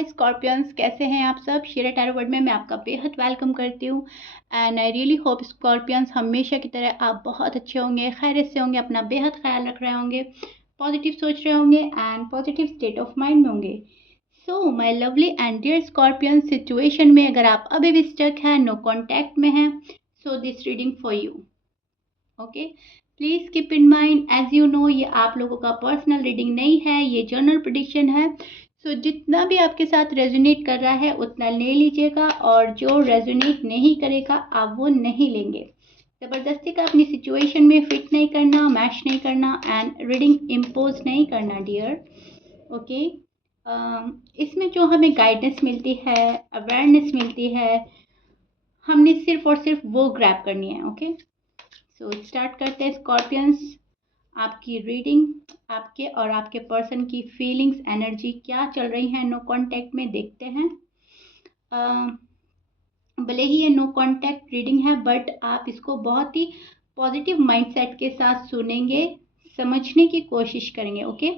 हाय Scorpions, कैसे हैं आप सब। शेरा टैरो वर्ल्ड में मैं आपका बेहद वेलकम करती हूँ। And I really hope Scorpions हमेशा की तरह आप बहुत अच्छे होंगे, खैरियत से होंगे, अपना बेहद ख्याल रख रहे होंगे, पॉजिटिव सोच रहे होंगे and positive state of mind में होंगे। So my lovely and dear Scorpions, situation में अगर आप अभी भी स्टक हैं, नो कॉन्टैक्ट में हैं, so this reading for you. Okay, please keep in mind, as you know ये आप लोगों का पर्सनल रीडिंग नहीं है, ये जनरल प्रेडिक्शन है। सो जितना भी आपके साथ रेजोनेट कर रहा है उतना ले लीजिएगा, और जो रेजोनेट नहीं करेगा आप वो नहीं लेंगे। ज़बरदस्ती का अपनी सिचुएशन में फिट नहीं करना, मैच नहीं करना एंड रीडिंग इम्पोज नहीं करना डियर। ओके, इसमें जो हमें गाइडेंस मिलती है, अवेयरनेस मिलती है, हमने सिर्फ और सिर्फ वो ग्रैब करनी है। ओके, सो स्टार्ट करते हैं स्कॉर्पियंस। आपकी रीडिंग, आपके और आपके पर्सन की फीलिंग्स, एनर्जी क्या चल रही है नो कांटेक्ट में, देखते हैं। भले ही ये नो कांटेक्ट रीडिंग है बट आप इसको बहुत ही पॉजिटिव माइंडसेट के साथ सुनेंगे, समझने की कोशिश करेंगे। Okay,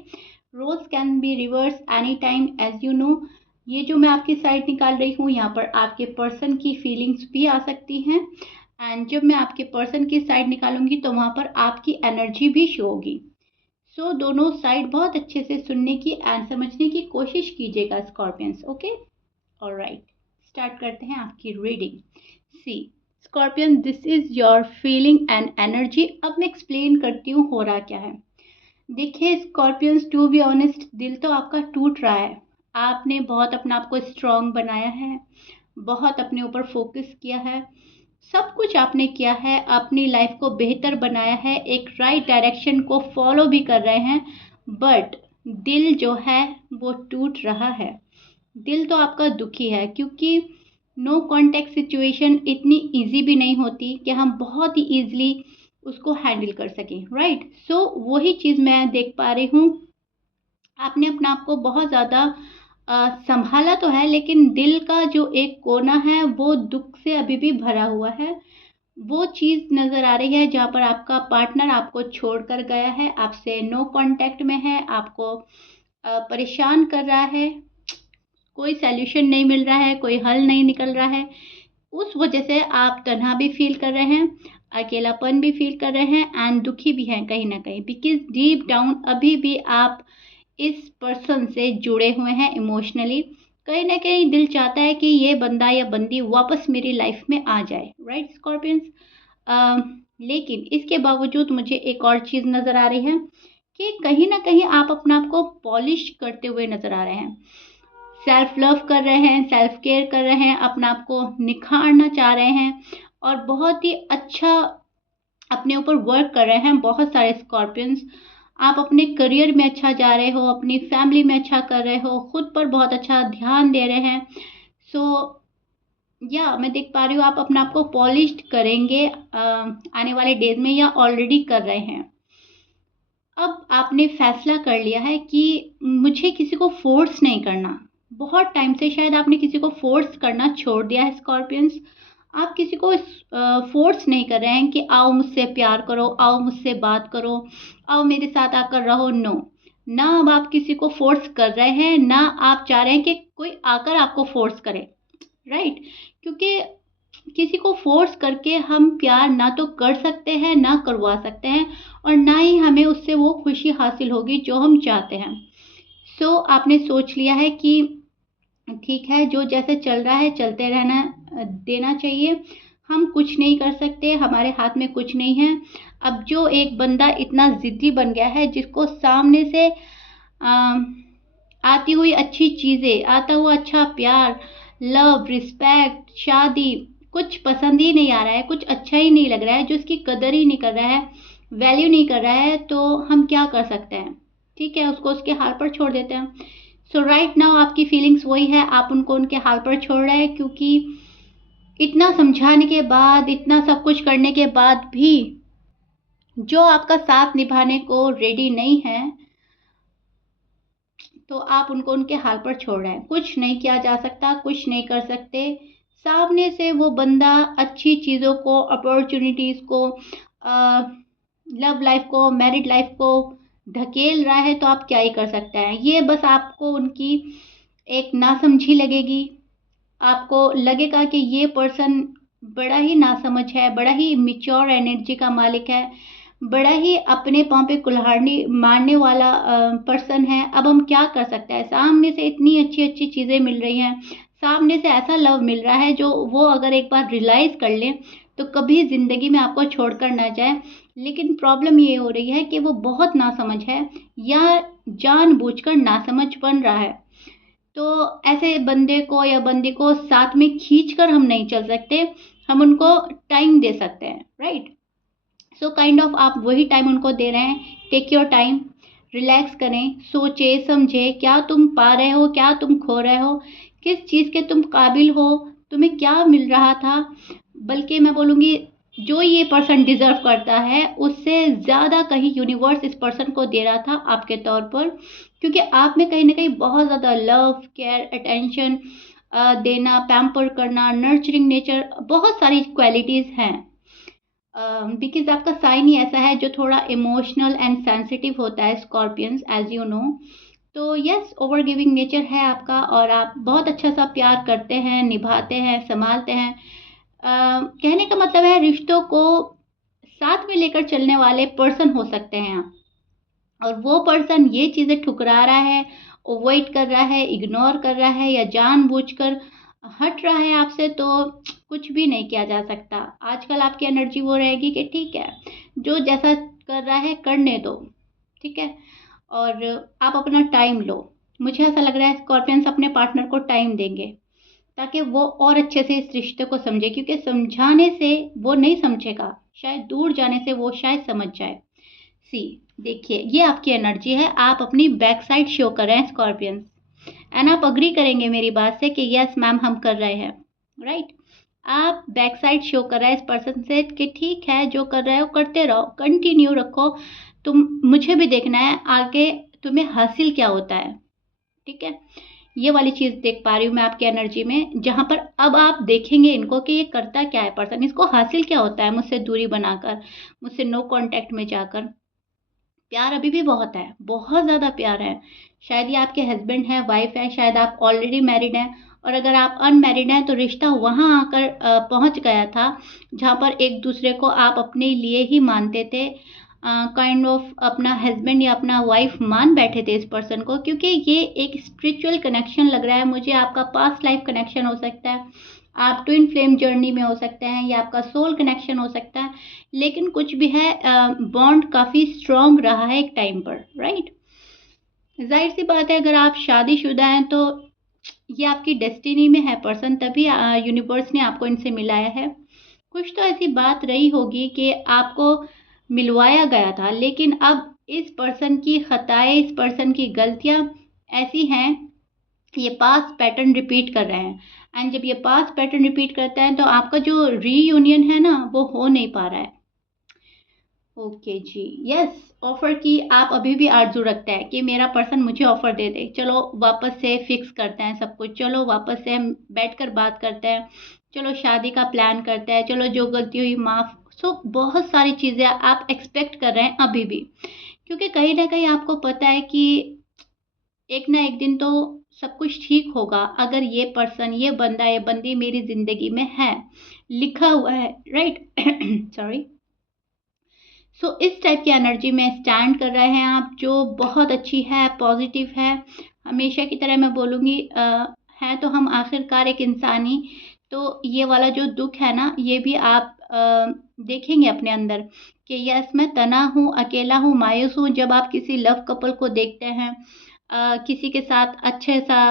roles can be reverse any time, as you know. ये जो मैं आपकी साइड निकाल रही हूँ, यहाँ पर आपके पर्सन की फीलिंग्स भी आ सकती हैं, एंड जब मैं आपके पर्सन की साइड निकालूंगी तो वहाँ पर आपकी एनर्जी भी शो होगी। सो दोनों साइड बहुत अच्छे से सुनने की एंड समझने की कोशिश कीजिएगा स्कॉर्पियंस। ओके, ऑलराइट, स्टार्ट करते हैं आपकी reading. See Scorpion, this is your feeling and energy. अब मैं एक्सप्लेन करती हूँ हो रहा क्या है। देखिए स्कॉर्पियंस, टू बी ऑनेस्ट, दिल तो आपका टूट रहा है। आपने बहुत अपना आपको स्ट्रांग बनाया है, बहुत अपने ऊपर फोकस किया है, सब कुछ आपने किया है, अपनी लाइफ को बेहतर बनाया है, एक राइट डायरेक्शन को फॉलो भी कर रहे हैं, बट दिल जो है वो टूट रहा है। दिल तो आपका दुखी है, क्योंकि नो कांटेक्ट सिचुएशन इतनी इजी भी नहीं होती कि हम बहुत ही ईजिली उसको हैंडल कर सकें, राइट। सो वही चीज़ मैं देख पा रही हूँ। आपने अपना आप को बहुत ज़्यादा संभाला तो है, लेकिन दिल का जो एक कोना है वो दुख से अभी भी भरा हुआ है। वो चीज़ नज़र आ रही है जहाँ पर आपका पार्टनर आपको छोड़कर गया है, आपसे नो कांटेक्ट में है, आपको परेशान कर रहा है, कोई सॉल्यूशन नहीं मिल रहा है, कोई हल नहीं निकल रहा है। उस वजह से आप तन्हा भी फील कर रहे हैं, अकेलापन भी फील कर रहे हैं एंड दुखी भी हैं कहीं ना कहीं, बिकॉज डीप डाउन अभी भी आप इस पर्सन से जुड़े हुए हैं इमोशनली। कहीं ना कहीं दिल चाहता है कि ये बंदा या बंदी वापस मेरी लाइफ में आ जाए, राइट स्कॉर्पियंस। लेकिन इसके बावजूद मुझे एक और चीज़ नज़र आ रही है कि कहीं ना कहीं आप अपना आप को पॉलिश करते हुए नज़र आ रहे हैं, सेल्फ लव कर रहे हैं, सेल्फ केयर कर रहे हैं, अपना आप को निखारना चाह रहे हैं और बहुत ही अच्छा अपने ऊपर वर्क कर रहे हैं। बहुत सारे स्कॉर्पियंस, आप अपने करियर में अच्छा जा रहे हो, अपनी फैमिली में अच्छा कर रहे हो, खुद पर बहुत अच्छा ध्यान दे रहे हैं। सो या मैं देख पा रही हूँ आप अपना आप को पॉलिश्ड करेंगे आने वाले डेज में, या ऑलरेडी कर रहे हैं। अब आपने फैसला कर लिया है कि मुझे किसी को फोर्स नहीं करना। बहुत टाइम से शायद आपने किसी को फोर्स करना छोड़ दिया है स्कॉर्पियंस। आप किसी को फोर्स नहीं कर रहे हैं कि आओ मुझसे प्यार करो, आओ मुझसे बात करो, आओ मेरे साथ आकर रहो। नो, ना अब आप किसी को फोर्स कर रहे हैं, ना आप चाह रहे हैं कि कोई आकर आपको फोर्स करे, राइट। क्योंकि किसी को फोर्स करके हम प्यार ना तो कर सकते हैं, ना करवा सकते हैं, और ना ही हमें उससे वो खुशी हासिल होगी जो हम चाहते हैं। सो आपने सोच लिया है कि ठीक है, जो जैसे चल रहा है चलते रहना देना चाहिए, हम कुछ नहीं कर सकते, हमारे हाथ में कुछ नहीं है। अब जो एक बंदा इतना ज़िद्दी बन गया है, जिसको सामने से आती हुई अच्छी चीज़ें, आता हुआ अच्छा प्यार, लव, रिस्पेक्ट, शादी, कुछ पसंद ही नहीं आ रहा है, कुछ अच्छा ही नहीं लग रहा है, जो उसकी कदर ही नहीं कर रहा है, वैल्यू नहीं कर रहा है, तो हम क्या कर सकते हैं। ठीक है, उसको उसके हाल पर छोड़ देते हैं। सो राइट नाउ आपकी फीलिंग्स वही है, आप उनको उनके हाल पर छोड़ रहे हैं, क्योंकि इतना समझाने के बाद, इतना सब कुछ करने के बाद भी जो आपका साथ निभाने को रेडी नहीं है, तो आप उनको उनके हाल पर छोड़ रहे हैं। कुछ नहीं किया जा सकता, कुछ नहीं कर सकते। सामने से वो बंदा अच्छी चीज़ों को, अपॉर्चुनिटीज़ को, लव लाइफ को, मैरिड लाइफ को ढकेल रहा है, तो आप क्या ही कर सकते हैं। ये बस आपको उनकी एक नासमझी लगेगी, आपको लगेगा कि ये पर्सन बड़ा ही नासमझ है, बड़ा ही मैच्योर एनर्जी का मालिक है, बड़ा ही अपने पाँव पे कुल्हाड़ी मारने वाला पर्सन है। अब हम क्या कर सकते हैं, सामने से इतनी अच्छी अच्छी चीज़ें मिल रही हैं, सामने से ऐसा लव मिल रहा है जो वो अगर एक बार रियलाइज़ कर ले तो कभी ज़िंदगी में आपको छोड़कर ना जाए। लेकिन प्रॉब्लम ये हो रही है कि वो बहुत नासमझ है या जानबूझकर नासमझ बन रहा है। तो ऐसे बंदे को या बंदी को साथ में खींच कर हम नहीं चल सकते, हम उनको टाइम दे सकते हैं, राइट। सो काइंड ऑफ आप वही टाइम उनको दे रहे हैं। टेक योर टाइम, रिलैक्स करें, सोचे समझे क्या तुम पा रहे हो, क्या तुम खो रहे हो, किस चीज़ के तुम काबिल हो, तुम्हें क्या मिल रहा था। बल्कि मैं बोलूँगी जो ये पर्सन डिज़र्व करता है उससे ज़्यादा कहीं यूनिवर्स इस पर्सन को दे रहा था आपके तौर पर, क्योंकि आप में कहीं ना कहीं बहुत ज़्यादा लव केयर अटेंशन देना, पैम्पर करना, नर्चरिंग नेचर, बहुत सारी क्वालिटीज़ हैं। बिकॉज आपका साइन ही ऐसा है जो थोड़ा इमोशनल एंड सेंसिटिव होता है, स्कॉर्पियंस, एज यू नो। तो यस, ओवर गिविंग नेचर है आपका और आप बहुत अच्छा सा प्यार करते हैं, निभाते हैं, संभालते हैं। कहने का मतलब है रिश्तों को साथ में लेकर चलने वाले पर्सन हो सकते हैं आप, और वो पर्सन ये चीज़ें ठुकरा रहा है, अवॉइड कर रहा है, इग्नोर कर रहा है या जानबूझकर हट रहा है आपसे, तो कुछ भी नहीं किया जा सकता। आजकल आपकी एनर्जी वो रहेगी कि ठीक है, जो जैसा कर रहा है करने दो, ठीक है, और आप अपना टाइम लो। मुझे ऐसा लग रहा है स्कॉर्पियंस अपने पार्टनर को टाइम देंगे ताकि वो और अच्छे से इस रिश्ते को समझे, क्योंकि समझाने से वो नहीं समझेगा, शायद दूर जाने से वो शायद समझ जाए। सी, देखिए ये आपकी एनर्जी है, आप अपनी बैक साइड शो कर रहे हैं स्कॉर्पियंस, एंड आप अग्री करेंगे मेरी बात से कि यस मैम हम कर रहे हैं, राइट। आप बैक साइड शो कर रहे हैं इस पर्सन से कि ठीक है जो कर रहे हो करते रहो, कंटिन्यू रखो, तुम, मुझे भी देखना है आगे तुम्हें हासिल क्या होता है, ठीक है। ये वाली चीज़ देख पा रही हूँ मैं आपकी एनर्जी में, जहाँ पर अब आप देखेंगे इनको कि ये करता क्या है पर्सन, इसको हासिल क्या होता है मुझसे दूरी बनाकर, मुझसे नो कांटेक्ट में जाकर। प्यार अभी भी बहुत है, बहुत ज़्यादा प्यार है। शायद ये आपके हस्बैंड है, वाइफ है, शायद आप ऑलरेडी मैरिड हैं, और अगर आप अनमैरिड हैं तो रिश्ता वहाँ आकर पहुँच गया था जहाँ पर एक दूसरे को आप अपने लिए ही मानते थे, काइंड ऑफ अपना हस्बैंड या अपना वाइफ मान बैठे थे इस पर्सन को, क्योंकि ये एक स्पिरिचुअल कनेक्शन लग रहा है मुझे, आपका पास्ट लाइफ कनेक्शन हो सकता है, आप ट्विन फ्लेम जर्नी में हो सकते हैं, या आपका सोल कनेक्शन हो सकता है। लेकिन कुछ भी है, बॉन्ड काफ़ी स्ट्रॉन्ग रहा है एक टाइम पर, राइट। जाहिर सी बात है अगर आप शादीशुदा हैं तो ये आपकी डेस्टिनी में है पर्सन, तभी यूनिवर्स ने आपको इनसे मिलाया है। कुछ तो ऐसी बात रही होगी कि आपको मिलवाया गया था, लेकिन अब इस पर्सन की खताएं, इस पर्सन की गलतियां ऐसी हैं, ये पास्ट पैटर्न रिपीट कर रहे हैं, एंड जब ये पास्ट पैटर्न रिपीट करते हैं तो आपका जो रीयूनियन है ना वो हो नहीं पा रहा है। ओके जी, यस, ऑफर की आप अभी भी आरजू रखते हैं कि मेरा पर्सन मुझे ऑफर दे दे, चलो वापस से फिक्स करते हैं सब कुछ, चलो वापस से हम बैठकर बात करते हैं, चलो शादी का प्लान करते हैं, चलो जो गलती हुई माफ। सो बहुत सारी चीज़ें आप एक्सपेक्ट कर रहे हैं अभी भी, क्योंकि कहीं ना कहीं आपको पता है कि एक ना एक दिन तो सब कुछ ठीक होगा, अगर ये पर्सन, ये बंदा, ये बंदी मेरी जिंदगी में है, लिखा हुआ है, राइट। सॉरी। सो इस टाइप की एनर्जी में स्टैंड कर रहे हैं आप, जो बहुत अच्छी है, पॉजिटिव है। हमेशा की तरह मैं बोलूँगी, है तो हम आखिरकार एक इंसान ही, तो ये वाला जो दुख है ना ये भी आप देखेंगे अपने अंदर कि यस मैं तना हूँ, अकेला हूँ, मायूस हूँ। जब आप किसी लव कपल को देखते हैं, किसी के साथ अच्छे सा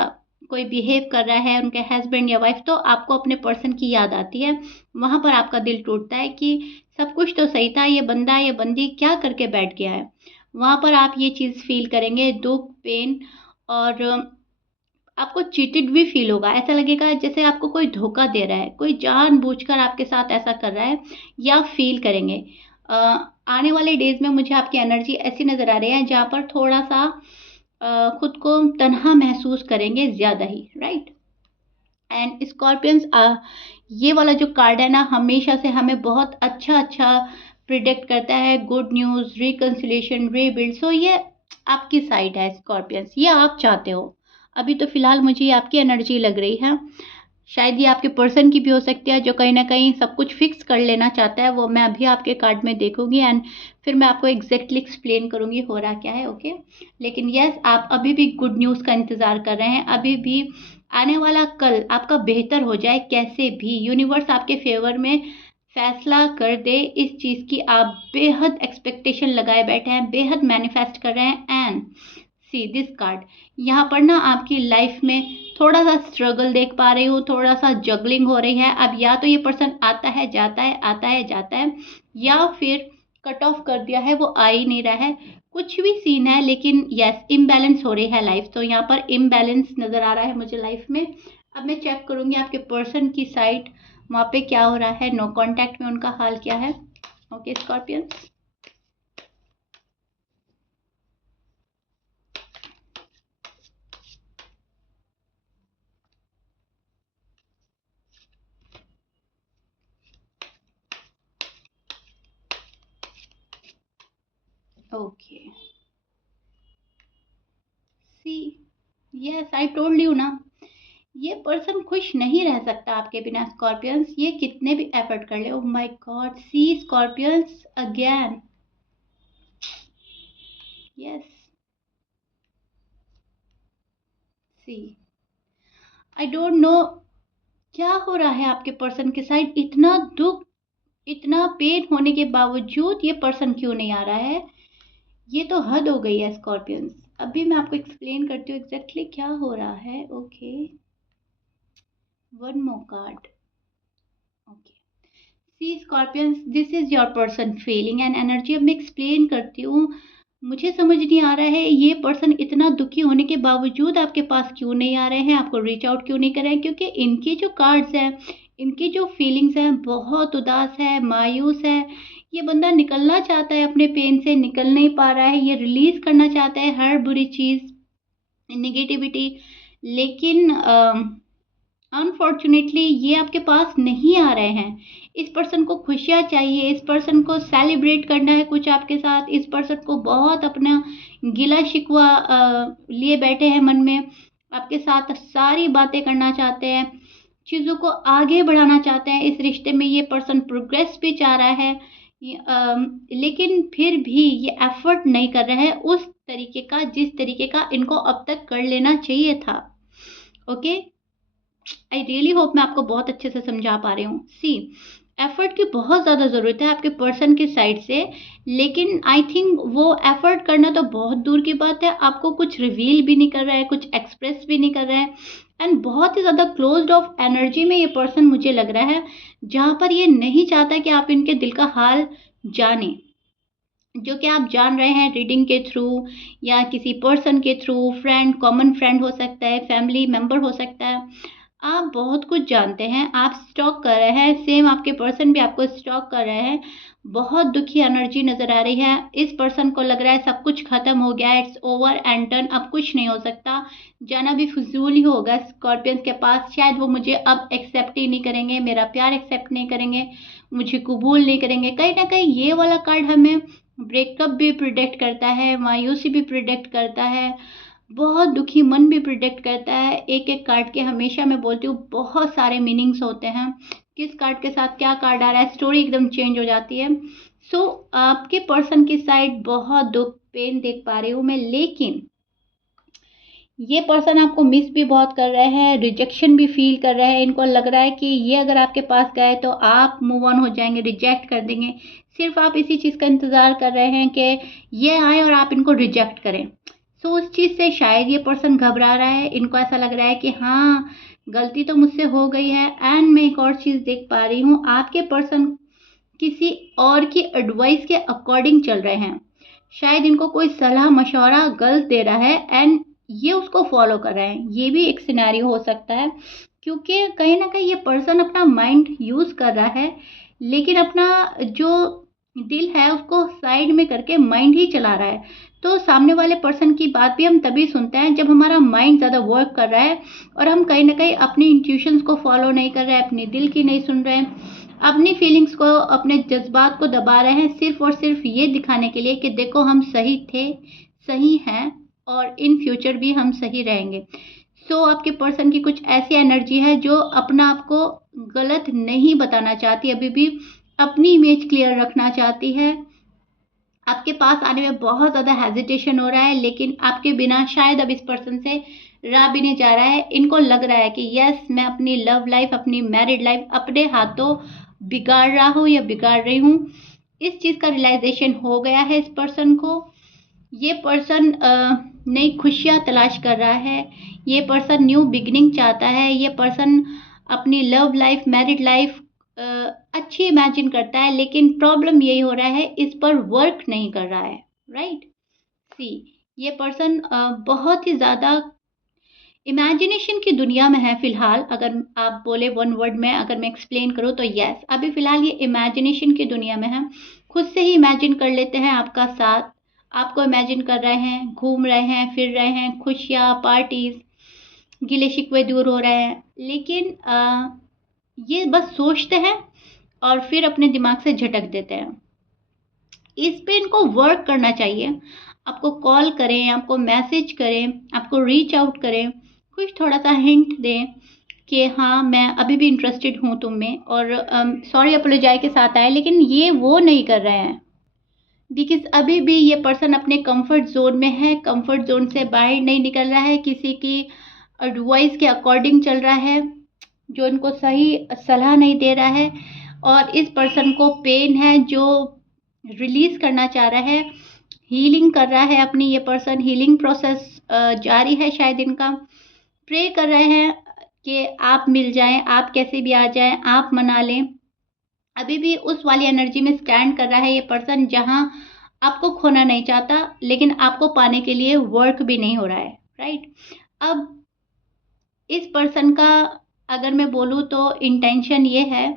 कोई बिहेव कर रहा है, उनके हस्बैंड या वाइफ, तो आपको अपने पर्सन की याद आती है, वहाँ पर आपका दिल टूटता है कि सब कुछ तो सही था, ये बंदा ये बंदी क्या करके बैठ गया है। वहाँ पर आप ये चीज़ फील करेंगे, दुख, पेन, और आपको चीटेड भी फील होगा, ऐसा लगेगा जैसे आपको कोई धोखा दे रहा है, कोई जानबूझकर आपके साथ ऐसा कर रहा है, या फील करेंगे। अ, आने वाले डेज में मुझे आपकी एनर्जी ऐसी नज़र आ रही है जहाँ पर थोड़ा सा खुद को तन्हा महसूस करेंगे ज़्यादा ही, राइट। एंड स्कॉर्पियंस, ये वाला जो कार्ड है ना हमेशा से हमें बहुत अच्छा अच्छा प्रिडिक्ट करता है, गुड न्यूज़, रिकन्सिलेशन, रीबिल्ड। सो ये आपकी साइड है स्कॉर्पियंस, ये आप चाहते हो, अभी तो फिलहाल मुझे ये आपकी एनर्जी लग रही है। शायद ये आपके पर्सन की भी हो सकती है जो कहीं न कहीं सब कुछ फिक्स कर लेना चाहता है, वो मैं अभी आपके कार्ड में देखूँगी एंड फिर मैं आपको एग्ज़ैक्टली एक्सप्लेन करूँगी हो रहा क्या है, ओके? लेकिन येस, आप अभी भी गुड न्यूज़ का इंतज़ार कर रहे हैं, अभी भी आने वाला कल आपका बेहतर हो जाए कैसे भी, यूनिवर्स आपके फ़ेवर में फ़ैसला कर दे, इस चीज़ की आप बेहद एक्सपेक्टेशन लगाए बैठे हैं, बेहद मैनिफेस्ट कर रहे हैं एंड सी दिस कार्ड, यहाँ पर ना आपकी लाइफ में थोड़ा सा स्ट्रगल देख पा रही हूँ, थोड़ा सा जगलिंग हो रही है। अब या तो ये पर्सन आता है जाता है, आता है जाता है, या फिर कट ऑफ कर दिया है, वो आ ही नहीं रहा है। कुछ भी सीन है, लेकिन यस, इम्बैलेंस हो रही है लाइफ, तो यहाँ पर इम्बैलेंस नज़र आ रहा है मुझे लाइफ में। अब मैं चेक करूँगी आपके पर्सन की साइड, वहाँ पे क्या हो रहा है, नो कॉन्टैक्ट में उनका हाल क्या है। Okay Scorpions, okay see, yes I told you ना, ये पर्सन खुश नहीं रह सकता आपके बिना स्कॉर्पियंस, ये कितने भी एफर्ट कर ले। Oh my God, see Scorpions again, yes see, I don't know क्या हो रहा है आपके पर्सन के साइड, इतना दुख, इतना पेन होने के बावजूद ये पर्सन क्यों नहीं आ रहा है, ये तो हद हो गई है स्कॉर्पियंस। अभी मैं आपको एक्सप्लेन करती हूँ एग्जैक्टली क्या हो रहा है। Okay, one more card, okay see Scorpions, this is your person feeling and energy. अब मैं एक्सप्लेन करती हूँ, मुझे समझ नहीं आ रहा है ये पर्सन इतना दुखी होने के बावजूद आपके पास क्यों नहीं आ रहे हैं, आपको रीच आउट क्यों नहीं कर रहे हैं, क्योंकि इनकी जो कार्ड्स हैं, इनकी जो फीलिंग्स हैं, बहुत उदास है, मायूस है। ये बंदा निकलना चाहता है अपने पेन से, निकल नहीं पा रहा है, ये रिलीज करना चाहता है हर बुरी चीज़, नेगेटिविटी, लेकिन अनफॉर्चुनेटली ये आपके पास नहीं आ रहे हैं। इस पर्सन को खुशियाँ चाहिए, इस पर्सन को सेलिब्रेट करना है कुछ आपके साथ, इस पर्सन को बहुत अपना गिला शिकवा लिए बैठे हैं मन में, आपके साथ सारी बातें करना चाहते हैं, चीज़ों को आगे बढ़ाना चाहते हैं, इस रिश्ते में ये पर्सन प्रोग्रेस भी चाह रहा है, लेकिन फिर भी ये एफर्ट नहीं कर रहा है उस तरीके का जिस तरीके का इनको अब तक कर लेना चाहिए था। ओके, आई रियली होप मैं आपको बहुत अच्छे से समझा पा रही हूँ। सी, एफर्ट की बहुत ज़्यादा ज़रूरत है आपके पर्सन की साइड से, लेकिन आई थिंक वो एफर्ट करना तो बहुत दूर की बात है, आपको कुछ रिवील भी नहीं कर रहा है, कुछ एक्सप्रेस भी नहीं कर रहा है एंड बहुत ही ज़्यादा क्लोज्ड ऑफ एनर्जी में ये पर्सन मुझे लग रहा है, जहाँ पर ये नहीं चाहता कि आप इनके दिल का हाल जानें, जो कि आप जान रहे हैं रीडिंग के थ्रू या किसी पर्सन के थ्रू, फ्रेंड, कॉमन फ्रेंड हो सकता है, फैमिली मेंबर हो सकता है, आप बहुत कुछ जानते हैं, आप स्टॉक कर रहे हैं, सेम आपके पर्सन भी आपको स्टॉक कर रहे हैं। बहुत दुखी एनर्जी नज़र आ रही है, इस पर्सन को लग रहा है सब कुछ ख़त्म हो गया है, इट्स ओवर एंड डन, अब कुछ नहीं हो सकता, जाना भी फिजूल ही होगा स्कॉर्पियंस के पास, शायद वो मुझे अब एक्सेप्ट ही नहीं करेंगे, मेरा प्यार एक्सेप्ट नहीं करेंगे, मुझे कबूल नहीं करेंगे। कहीं ना कहीं ये वाला कार्ड हमें ब्रेकअप भी प्रिडिक्ट करता है, मायूसी भी प्रिडिक्ट करता है, बहुत दुखी मन भी प्रिडिक्ट करता है। एक एक कार्ड के हमेशा मैं बोलती हूँ बहुत सारे मीनिंग्स होते हैं, किस कार्ड के साथ क्या कार्ड आ रहा है, स्टोरी एकदम चेंज हो जाती है। सो आपके पर्सन की साइड बहुत दुख, पेन देख पा रही हूँ मैं, लेकिन ये पर्सन आपको मिस भी बहुत कर रहे हैं, रिजेक्शन भी फील कर रहे हैं, इनको लग रहा है कि ये अगर आपके पास गए तो आप मूव ऑन हो जाएंगे, रिजेक्ट कर देंगे, सिर्फ आप इसी चीज़ का इंतज़ार कर रहे हैं कि ये आए और आप इनको रिजेक्ट करें। सो उस चीज़ से शायद ये पर्सन घबरा रहा है, इनको ऐसा लग रहा है कि हाँ, गलती तो मुझसे हो गई है। एंड मैं एक और चीज़ देख पा रही हूँ, आपके पर्सन किसी और की एडवाइस के अकॉर्डिंग चल रहे हैं, शायद इनको कोई सलाह मशवरा गलत दे रहा है एंड ये उसको फॉलो कर रहे हैं, ये भी एक सिनेरियो हो सकता है, क्योंकि कहीं ना कहीं ये पर्सन अपना माइंड यूज़ कर रहा है, लेकिन अपना जो दिल है उसको साइड में करके माइंड ही चला रहा है। तो सामने वाले पर्सन की बात भी हम तभी सुनते हैं जब हमारा माइंड ज़्यादा वर्क कर रहा है और हम कहीं ना कहीं अपनी इंट्यूशंस को फॉलो नहीं कर रहे हैं, अपने दिल की नहीं सुन रहे हैं, अपनी फीलिंग्स को, अपने जज्बात को दबा रहे हैं, सिर्फ और सिर्फ ये दिखाने के लिए कि देखो हम सही थे, सही हैं और इन फ्यूचर भी हम सही रहेंगे। सो आपके पर्सन की कुछ ऐसी एनर्जी है जो अपना आपको गलत नहीं बताना चाहती, अभी भी अपनी इमेज क्लियर रखना चाहती है। आपके पास आने में बहुत ज़्यादा हेजिटेशन हो रहा है, लेकिन आपके बिना शायद अब इस पर्सन से रहा भी नहीं जा रहा है। इनको लग रहा है कि यस, मैं अपनी लव लाइफ, अपनी मैरिड लाइफ अपने हाथों बिगाड़ रहा हूँ या बिगाड़ रही हूँ। इस चीज़ का रियलाइजेशन हो गया है इस पर्सन को। ये पर्सन नई खुशियाँ तलाश कर रहा है। ये पर्सन न्यू बिगिनिंग चाहता है। ये पर्सन अपनी लव लाइफ, मैरिड लाइफ अच्छी इमेजिन करता है, लेकिन प्रॉब्लम यही हो रहा है, इस पर वर्क नहीं कर रहा है। राइट, सी, ये पर्सन बहुत ही ज़्यादा इमेजिनेशन की दुनिया में है फिलहाल। अगर आप बोले वन वर्ड में अगर मैं एक्सप्लेन करूँ तो यस, अभी फिलहाल ये इमेजिनेशन की दुनिया में है। खुद से ही इमेजिन कर लेते हैं आपका साथ, आपको इमेजिन कर रहे हैं, घूम रहे हैं, फिर रहे हैं, खुशियाँ, पार्टीज, गिले शिकवे दूर हो रहे हैं, लेकिन ये बस सोचते हैं और फिर अपने दिमाग से झटक देते हैं। इस पे इनको वर्क करना चाहिए। आपको कॉल करें, आपको मैसेज करें, आपको रीच आउट करें, कुछ थोड़ा सा हिंट दें कि हाँ, मैं अभी भी इंटरेस्टेड हूँ तुम में, और सॉरी अपोलोजाइज के साथ आए, लेकिन ये वो नहीं कर रहे हैं। बिकॉज अभी भी ये पर्सन अपने कंफर्ट जोन में है, कंफर्ट जोन से बाहर नहीं निकल रहा है, किसी की एडवाइस के अकॉर्डिंग चल रहा है, जो इनको सही सलाह नहीं दे रहा है। और इस पर्सन को पेन है जो रिलीज करना चाह रहा है, हीलिंग कर रहा है अपनी। ये पर्सन हीलिंग प्रोसेस जारी है शायद इनका। प्रे कर रहे हैं कि आप मिल जाएं, आप कैसे भी आ जाएं, आप मना लें। अभी भी उस वाली एनर्जी में स्टैंड कर रहा है ये पर्सन जहां आपको खोना नहीं चाहता, लेकिन आपको पाने के लिए वर्क भी नहीं हो रहा है। राइट, अब इस पर्सन का अगर मैं बोलूँ तो इंटेंशन ये है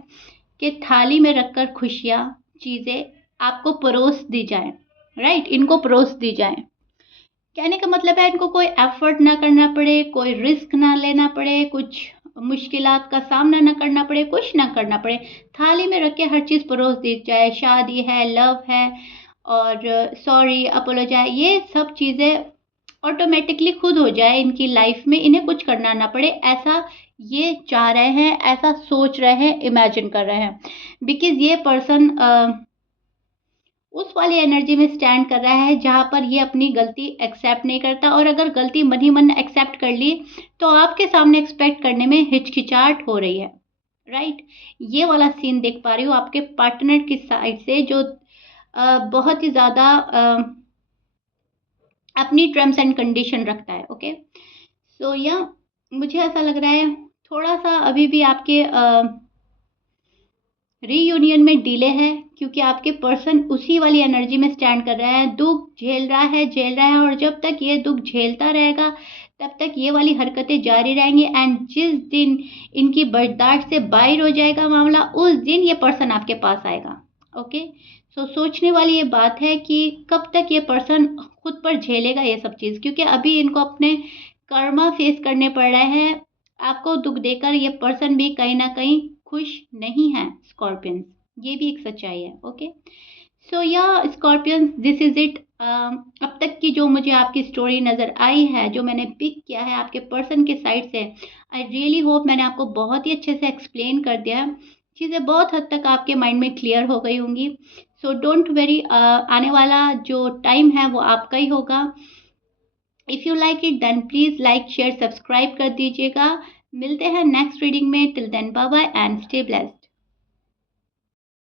कि थाली में रखकर खुशियाँ, चीज़ें आपको परोस दी जाएं। राइट, इनको परोस दी जाएं। कहने का मतलब है इनको कोई एफर्ट ना करना पड़े, कोई रिस्क ना लेना पड़े, कुछ मुश्किलात का सामना ना करना पड़े, कुछ ना करना पड़े। थाली में रख के हर चीज़ परोस दी जाए। शादी है, लव है, और सॉरी, अपोलोजाइज, ये सब चीज़ें ऑटोमेटिकली खुद हो जाए इनकी लाइफ में, इन्हें कुछ करना ना पड़े। ऐसा ये चाह रहे हैं, ऐसा सोच रहे हैं, इमेजिन कर रहे हैं। बिकॉज ये पर्सन उस वाली एनर्जी में स्टैंड कर रहा है जहाँ पर ये अपनी गलती एक्सेप्ट नहीं करता, और अगर गलती मन ही मन एक्सेप्ट कर ली तो आपके सामने एक्सपेक्ट करने में हिचकिचाहट हो रही है। राइट, ये वाला सीन देख पा रही हूँ आपके पार्टनर की साइड से, जो बहुत ही ज़्यादा अपनी टर्म्स एंड कंडीशन रखता है। ओके, सो या मुझे ऐसा लग रहा है थोड़ा सा अभी भी आपके रीयूनियन में डिले है, क्योंकि आपके पर्सन उसी वाली एनर्जी में स्टैंड कर रहा है, दुख झेल रहा है, और जब तक ये दुख झेलता रहेगा तब तक ये वाली हरकतें जारी रहेंगी। एंड जिस दिन इनकी बर्दाश्त से बाहर हो जाएगा मामला, उस दिन ये पर्सन आपके पास आएगा। ओके, सो सोचने वाली ये बात है कि कब तक ये पर्सन खुद पर झेलेगा ये सब चीज़, क्योंकि अभी इनको अपने कर्मा फेस करने पड़ रहे हैं। आपको दुख देकर ये पर्सन भी कहीं ना कहीं खुश नहीं है स्कॉर्पियंस, ये भी एक सच्चाई है। ओके, सो या स्कॉर्पियंस, दिस इज इट। अब तक की जो मुझे आपकी स्टोरी नज़र आई है, जो मैंने पिक किया है आपके पर्सन के साइड से, आई रियली होप मैंने आपको बहुत ही अच्छे से एक्सप्लेन कर दिया है। चीज़ें बहुत हद तक आपके माइंड में क्लियर हो गई होंगी। सो डोंट वेरी, आने वाला जो टाइम है वो आपका ही होगा। If you like it then please like, share, subscribe कर दीजिएगा। मिलते हैं नेक्स्ट रीडिंग में। Till then bye bye and stay blessed.